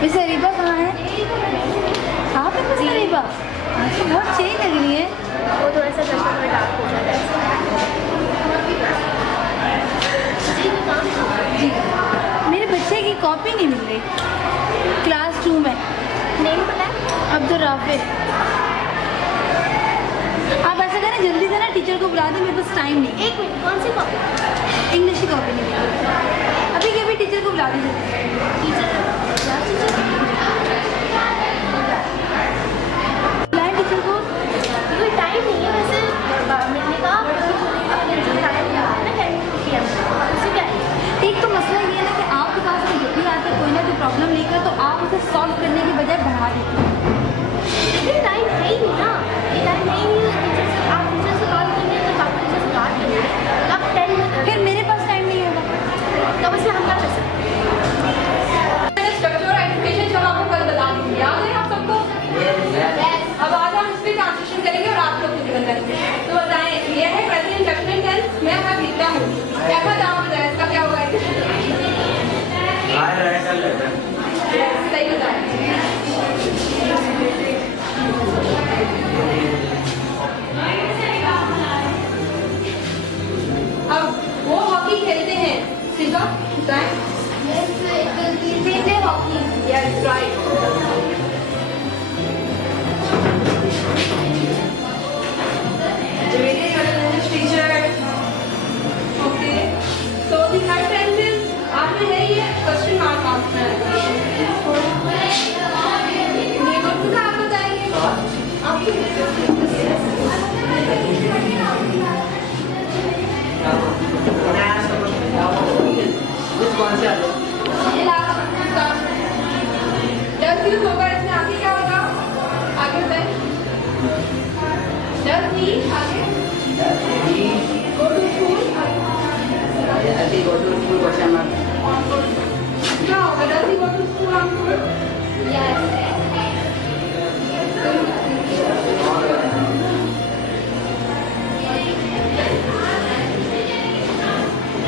Miss Areeba कहाँ है? आप है मिस अरीबा? आज बहुत चेंज लग रही है। वो थोड़ा सा कस्टमर में डार्क हो जाता है। जी, मेरे बच्चे की कॉपी नहीं मिल रही। क्लास 2 में। नेम पता है? अब्दुल राफिक। आप ऐसा करें जल्दी से ना टीचर को बुला दें, मेरे पास टाइम नहीं। एक मिनट, कौन सी कॉपी? इंग्लिश की कॉपी नहीं मिली। अभी के अभी टीचर को बुला दीजिए। टीचर क्लास टीचर बुलाएं टीचर को। कोई टाइम नहीं है वैसे मिलने का। अपने जो टाइम है ना 10 PM उसी पे आइए। एक तो मसला ये है ना कि आपके पास में जब भी आता है कोई ना कोई प्रॉब्लम लेकर, तो आप उसे सॉल्व करने की बजाय बढ़ा देते हैं। लेकिन टाइम है ही नहीं ना, ये टाइम है ही नहीं। टीचर से आप टीचर से कॉल करिए तो आप टीचर से बात करिए। आप 10 मिनट फिर मेरे पास टाइम नहीं होगा। तो बस हम क्या कर सकते हैं? स्ट्रक्चर और एजुकेशन जो हम आपको कल बता दी थी, याद है आप सबको? अब आज हम इस पे ट्रांसलेशन करेंगे और आप लोग फिजिकल करेंगे। तो बताएं, ये है प्रेजेंट इंडेफिनिट टेंस। मैं वहाँ जीता हूँ। क्या बताऊँ बताएं, इसका क्या होगा? सही बताएं। अब वो हॉकी खेलते हैं। सीधा बताएं। Yes, right. Very good English teacher. Okay. So the third tense is आपने है ये question mark आपने neighborhood का आप बताएंगे। ये last का does use होगा इसमें। आगे क्या होगा? आगे बताएं। does he आगे go to school क्या होगा? does he go to school on foot? Yes.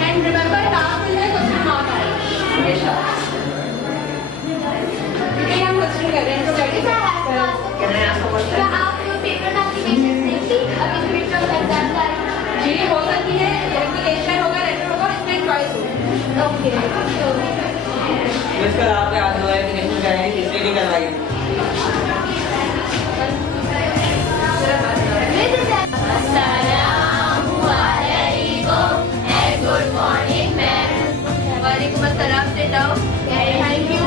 And remember last में है question mark आएगा हमेशा। ये हम क्वेश्चन कर रहे हैं तो ready है? आप पेपर एप्लीकेशन देखी? अभी पेपर एग्जाम जा रही है। जी हो सकती है, एप्लीकेशन होगा, लेटर होगा, इसमें चॉइस होगी। ओके इसका आपके हाथ में एप्लीकेशन कराएंगे, किसने नहीं करवाई? Good morning ma'am. वालेकुम अस्सलाम से जाओ। थैंक यू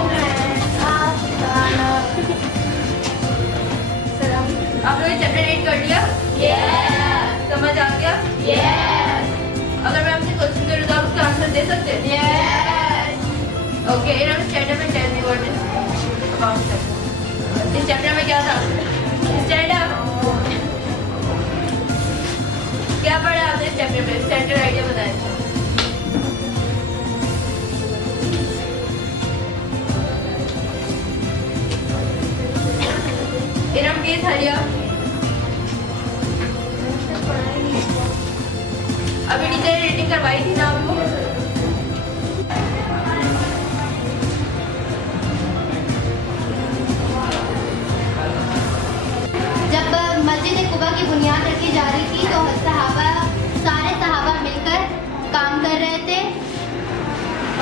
आप लोग चैप्टर रीड कर लिया? समझ आ गया? अगर मैं आपसे क्वेश्चन करूँ तो आप उसका आंसर दे सकते हैं? Okay, now stand up and tell me what is about that. इस चैप्टर में क्या था? Stand up. क्या पढ़ा आपने इस चैप्टर में? सेंटर आइडिया बताएं। इरम के थलिया अभी टीचर ने रेटिंग करवाई थी ना आपको? जब मस्जिद कुबा की बुनियाद रखी जा रही थी तो सारे सहाबा मिलकर काम कर रहे थे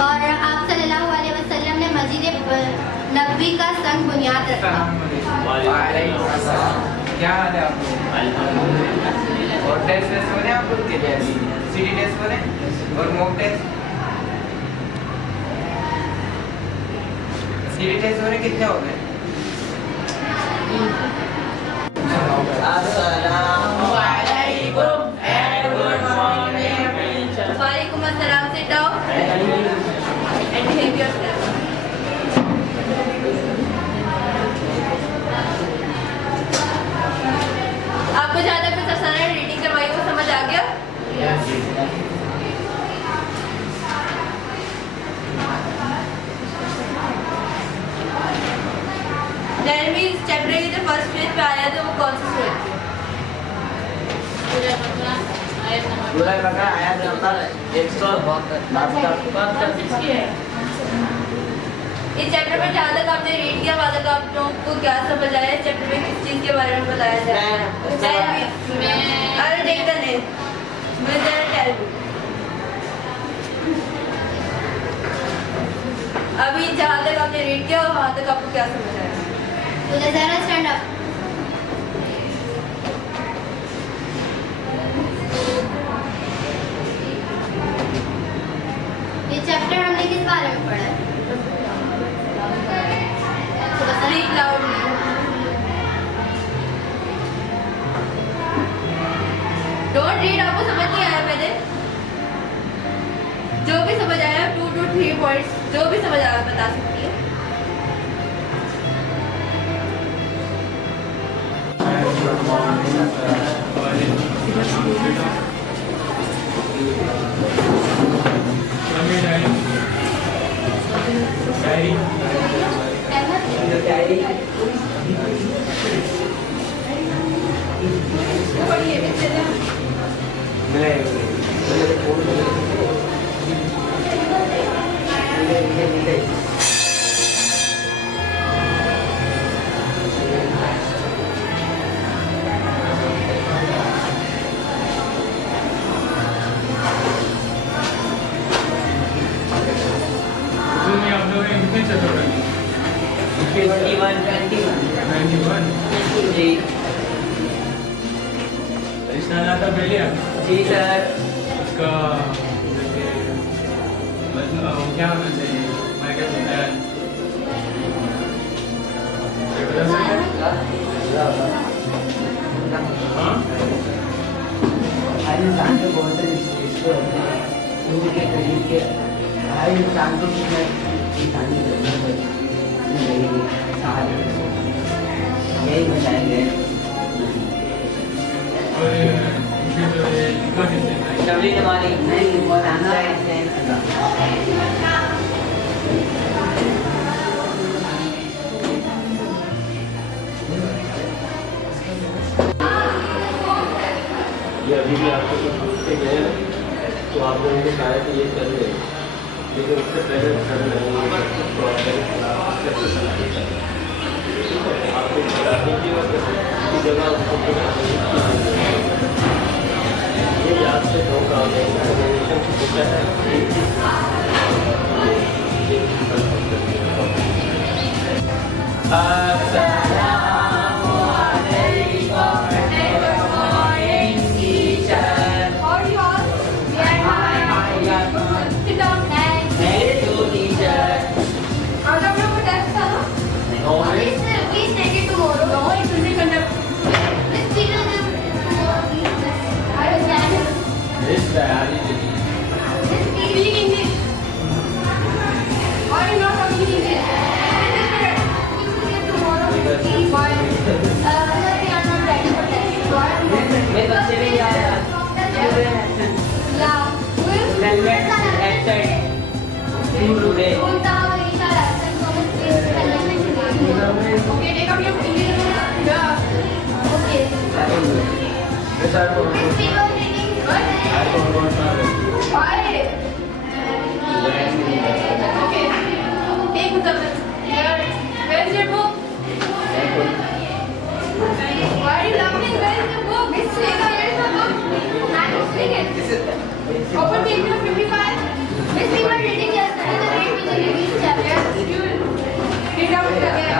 और आप सल्लल्लाहु अलैहि वसल्लम ने मस्जिद नबवी का संग बुनियाद रखा। क्या हाल है आपको? और टेस्ट हो रहे हैं आप लोग के लिए? सीडी टेस्ट हो रहे हैं और मॉक टेस्ट? सीडी टेस्ट हो रहे हैं, कितने हो गए? वालेकुम अस्सलाम से जाओ and behave yourself. आपको ज़्यादा कुछ आसान है, रीडिंग करवाई वो समझ आ गया? Tell me इस चैप्टर के जो फर्स्ट पेज पे आया था वो कौन सी सूरत थी? सूरह बकरा आयत नंबर 172। इस चैप्टर में जहाँ तक आपने रीड किया वहाँ तक आप लोगों को क्या समझ आया? इस चैप्टर में किस चीज़ के बारे में बताया जाए? अरे टेक द नेम, मैं जरा टेल मी। अभी जहाँ तक आपने रीड किया वहाँ तक आपको क्या समझ आया? तो ज़रा स्टैंड अप। ये चैप्टर हमने किस बारे में पढ़ा है? Speak loudly. Don't read, आपको समझ नहीं आया पहले? जो भी समझ आया 2 to 3 पॉइंट्स जो भी समझ आया बता सकती है। जी सर। उसका जैसे क्या होना चाहिए? मैं क्या बोलता है? हाँ? हर इंसान को बहुत सारे रिश्ते होते हैं उनके करीब के हर इंसान को किसी इंसान की जरूरत है यही बताएंगे। और इनके जो ये लिखा किसने है? शबरी नमानी नहीं बहुत आना ये अभी भी आपको कुछ पूछते गए हैं तो आप लोगों को कहा कि ये कर ले, लेकिन उससे पहले कर ठीक है। आपको बता दीजिएगा की जगह उसको ये याद से होगा ऑर्गेनाइजेशन की पूछा है। और you all? Sit down. आज आप लोगों को टेस्ट था ना? Please take it tomorrow. No, it will be conducted. Please speak to them tomorrow, please. I will stand. Please speak. Speak English. Why are you not talking English? Tomorrow, please. Why? Sir, we are not ready for test. Why are you not मेरे बच्चे भी ready? आया Yeah. Helmet accent today Unta Manisha Rasan, so much please helmet today. Okay, take out your English. Yeah. Okay. Yes, I Please speak on reading. Why? Okay. Take the where's your book? Why are you laughing? Where is the book? Miss Sneha, where is the book? I'm reading it. Open page number 55. Miss, we were reading yesterday the great Vijay chapter. Yes, you will read out it again.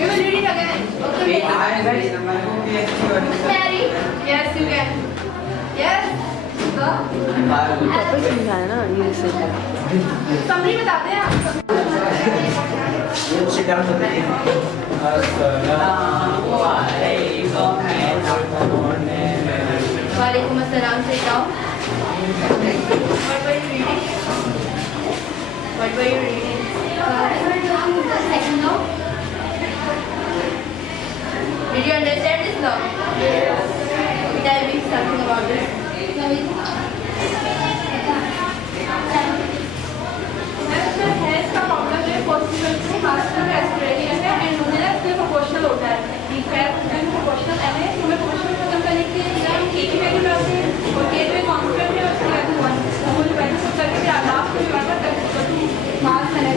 You will read it again. Okay. Miss Mary. Yes, you can. Yes. The summary बताते हैं आप. वालेकुम अस्सलाम से जाओ. What were you reading? What were you reading? The second law. Did you understand this law? Yes. Tell me something about this. Sir health का problem है possible से मास्टर में एस्ट्रेलिया है एंड मुझे ना इसमें प्रोपोर्शनल होता है कि फैट में प्रोपोर्शनल है तो मैं प्रोपोर्शनल खत्म करने के लिए हम एक ही वैल्यू लाते हैं और गेट में कांस्टेंट है उसके बाद वन फुल वैल्यू सब करके फिर लास्ट में वाटर तक मास है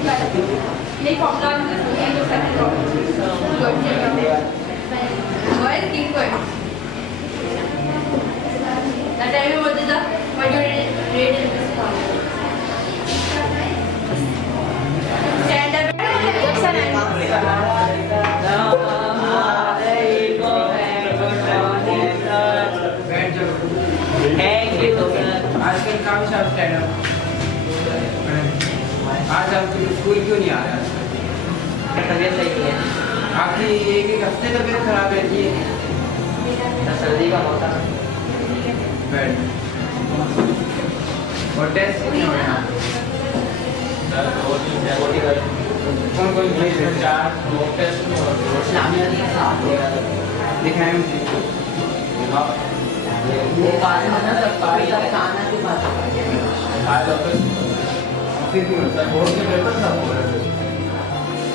ये फॉर्मूला जो second problem Boys, keep going. Now tell me what your rate in this problem. Stand up. Yes, sir. Thank you आजकल काफी सारा स्टैंड अप आज आप स्कूल क्यों नहीं आ रहे आजकल? तबीयत सही है। आखिरी एक हफ्ते तबीयत खराब रहती है। सर्दी का मौसम बैठ और टेस्ट कितने हो रहे हैं? कौन कौन दिखाएं वो बाद में ना सब पारी का खाना की बात आज ऑफिस बोर्ड के पेपर था हो रहे थे।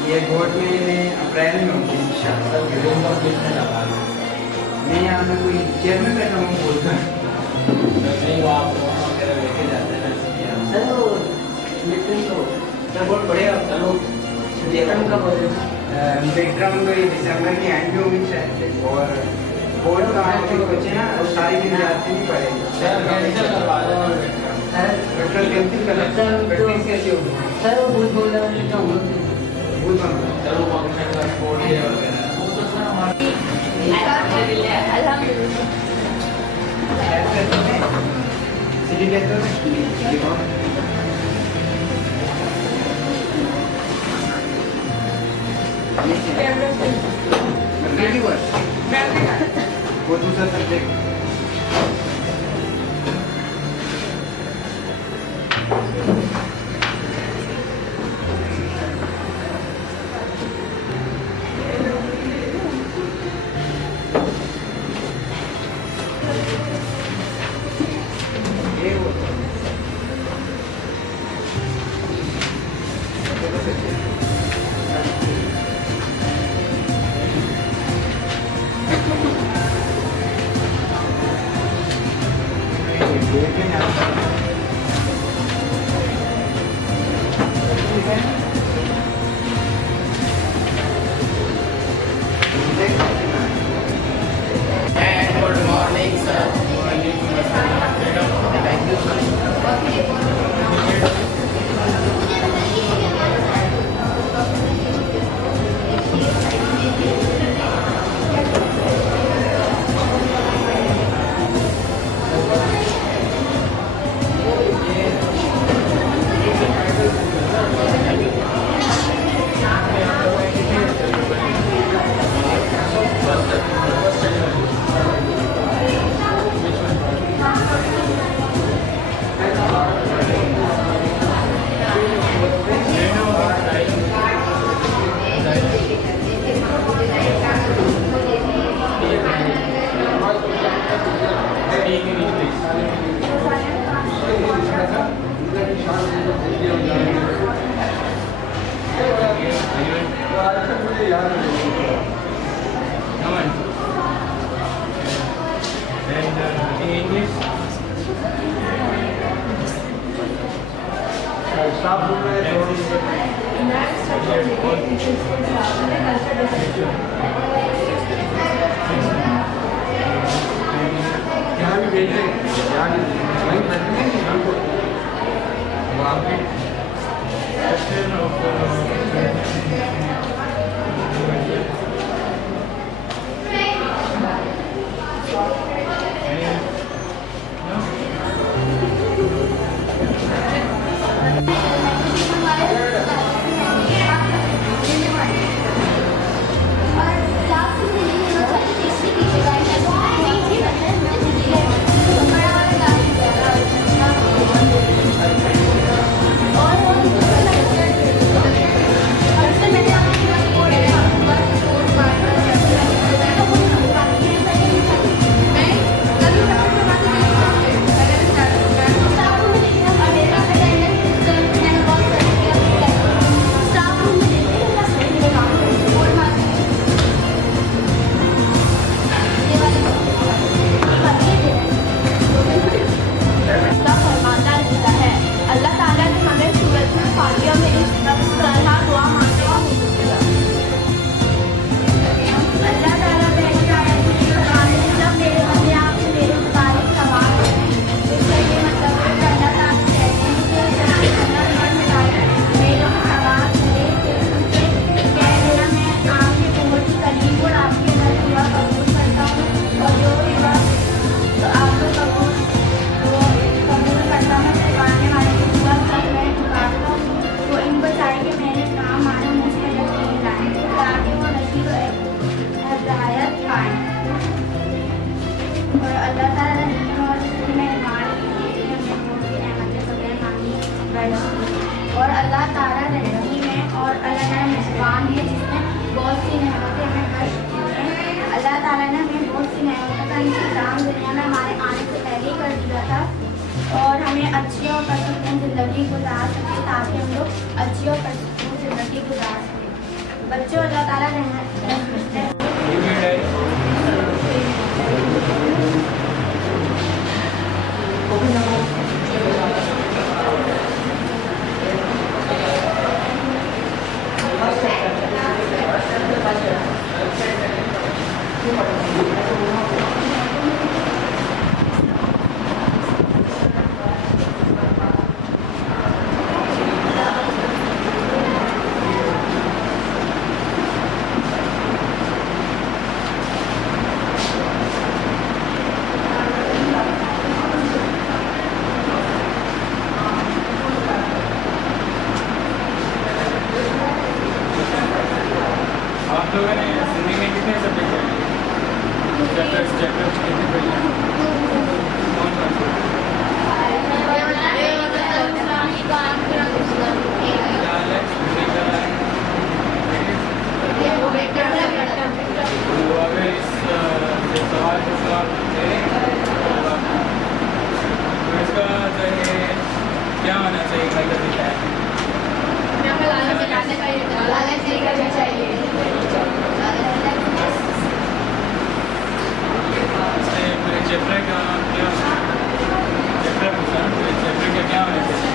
ये बोर्ड में अप्रैल में होगी इंशाल्लाह। मैं यहाँ में कोई चेयर में बैठा हूँ बोलकर नहीं वो आप लेके जाते हैं सर वो मिड-टर्म तो सर बहुत बढ़िया चलो मिड-टर्म कब हो रहा है? मिड-टर्म तो ये दिसंबर की एंड में होगी शायद और बोर्ड का आज जो बचे ना वो सारी दिन जाती नहीं पड़ेगी। सर कैंसिल करवा दो सर पेट्रोल कैंसिल कर प्रैक्टिस कैसी होगी? सर वो भूल बोल रहा है तो हम भूल बन सर वो फंक्शन का स्पोर्ट डे वगैरह वो तो सर हमारे अल्हम्दुलिल्लाह सिटी टेस्ट देखो वो दूसरा सब्जेक्ट गुड मॉर्निंग सर यहाँ भी भेज दें यहाँ वहीं बैठेंगे वहाँ पे अल्लाह ताला रहीम है और अल्लाह ताला मेहरबान है, जिसने बहुत सी नेमतें हमें बख्श दी हैं। अल्लाह ताला ने हमें बहुत सी नेमतों का इंतजाम दुनिया में हमारे आने से पहले ही कर दिया था और हमें अच्छी और पुरसुकून ज़िंदगी गुजार सके, ताकि हम लोग अच्छी और पुरसुकून ज़िंदगी गुजार सकें। बच्चों, अल्लाह ताला आप लोगों ने जिंदगी में कितने सब्जेक्ट पढ़े? चैप्टर कितने पढ़े? कौन कौन से? तो अगर इस सवाल के जवाब दे तो इसका जो है क्या होना चाहिए? मतलब क्या है? चैप्टर का क्या चैप्टर पूछा तो चैप्टर का क्या होना चाहिए?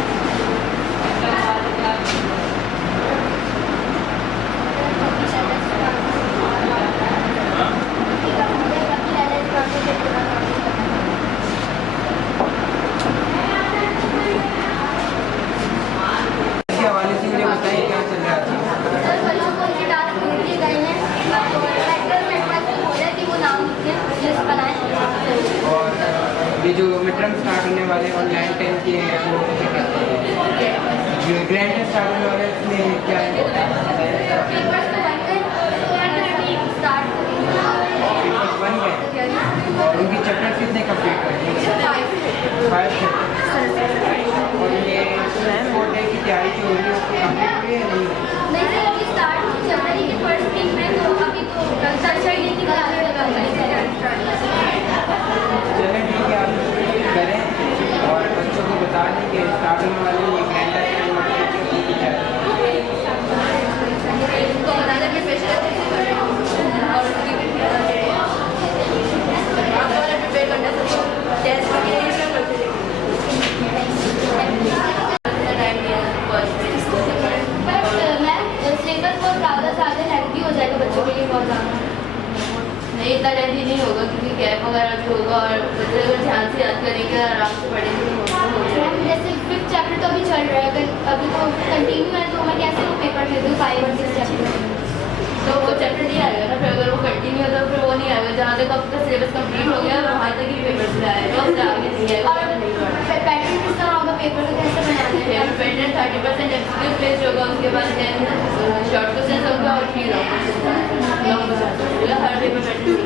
इसके हवाले से मुझे बताइए क्या चल रहा था। बच्चों को ये टास्क दिए गए हैं तो वेक्टर नेटवर्क से बोले कि वो नाम लिखें, लिस्ट बनाएं। और ये जो मिड-टर्म स्टार्ट होने वाले और 9, 10 के हैं वो क्या कहते हैं, जो ग्रैंड टेस्ट स्टार्ट होने वाले इसमें क्या है? पेपर्स तो बन गए, स्टार्ट पेपर्स बन गए और उनकी चैप्टर कितने कंप्लीट हुए? 5 और ये 4 डे की तैयारी जो हो रही है उसको कंप्लीट हुई है नहीं? नहीं सर, अभी स्टार्ट जनवरी की फर्स्ट वीक में, तो अभी तो सरसरी की क्लास लगा चलें ठीक है, आप करें और बच्चों को बता दें कि स्टार्ट होने वाले ये ग्रैंड टेस्ट की तैयारी। तो बनाने में प्रेशर और उसकी आप वाला प्रिपेयर करना सबको टेस्ट के लिए सब करते टाइम दिया बट मैम सिलेबस बहुत ज़्यादा लेंथी हो जाएगा बच्चों के लिए, बहुत ज़्यादा नहीं, इतना लेंथी नहीं होगा क्योंकि गैप वगैरह भी होगा और बच्चे अगर ध्यान से याद करेंगे आराम से पढ़ेंगे तो हो जाएगा। मैम जैसे 5th चैप्टर तो अभी चल रहा है, अगर अभी तो कंटिन्यू है तो मैं कैसे वो पेपर दे दूँ 5 और 6 चैप्टर? तो वो चैप्टर नहीं आएगा ना, फिर अगर वो कंटिन्यू है तो फिर वो नहीं आएगा। जहाँ तक आपका सिलेबस कंप्लीट हो गया वहाँ तक ही पेपर से आएगा, उससे आगे नहीं आएगा। और पैटर्न किस तरह होगा, पेपर को कैसे बनाना है? पेटेंट 30% एमसीक्यू बेस्ड होगा, उसके बाद 10 शॉर्ट क्वेश्चन होगा और 3 लॉन्ग क्वेश्चन। हर पेपर पैटर्न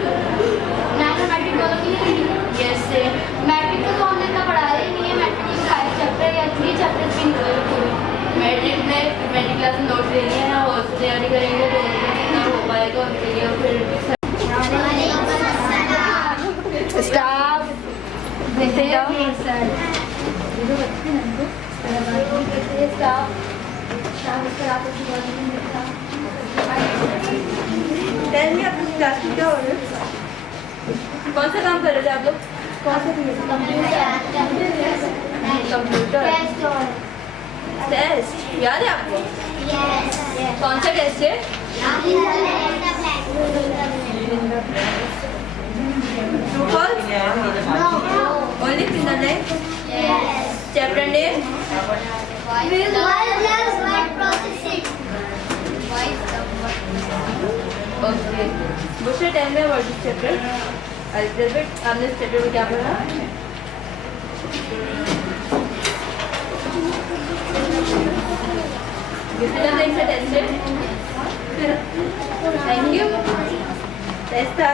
मैथमेटिक्स दोनों के लिए यस से मैट्रिक तो हमने इतना पढ़ाया ही नहीं है। मैट्रिक में 5 चैप्टर या 3 चैप्टर भी निकले पूरे। मैट्रिक में मेडिकल क्लास में नोट्स लेनी है ना, वो उससे तैयारी करेंगे तो जितना हो पाएगा उनके लिए। और फिर स्टाफ देखते जाओ सर। टेल में अपनी क्लास में क्या हो रहा है? कौन सा काम कर रहे थे आप लोग? कौन सा कंप्यूटर टेस्ट याद है आपको? कौन सा टेस्ट है? True false? Only single line? Chapter name? Okay. Busha, tell me about this chapter. A little bit. आपने इस chapter में क्या पढ़ा? कितना टाइम से टेस्ट है? Thank you. टेस्ट था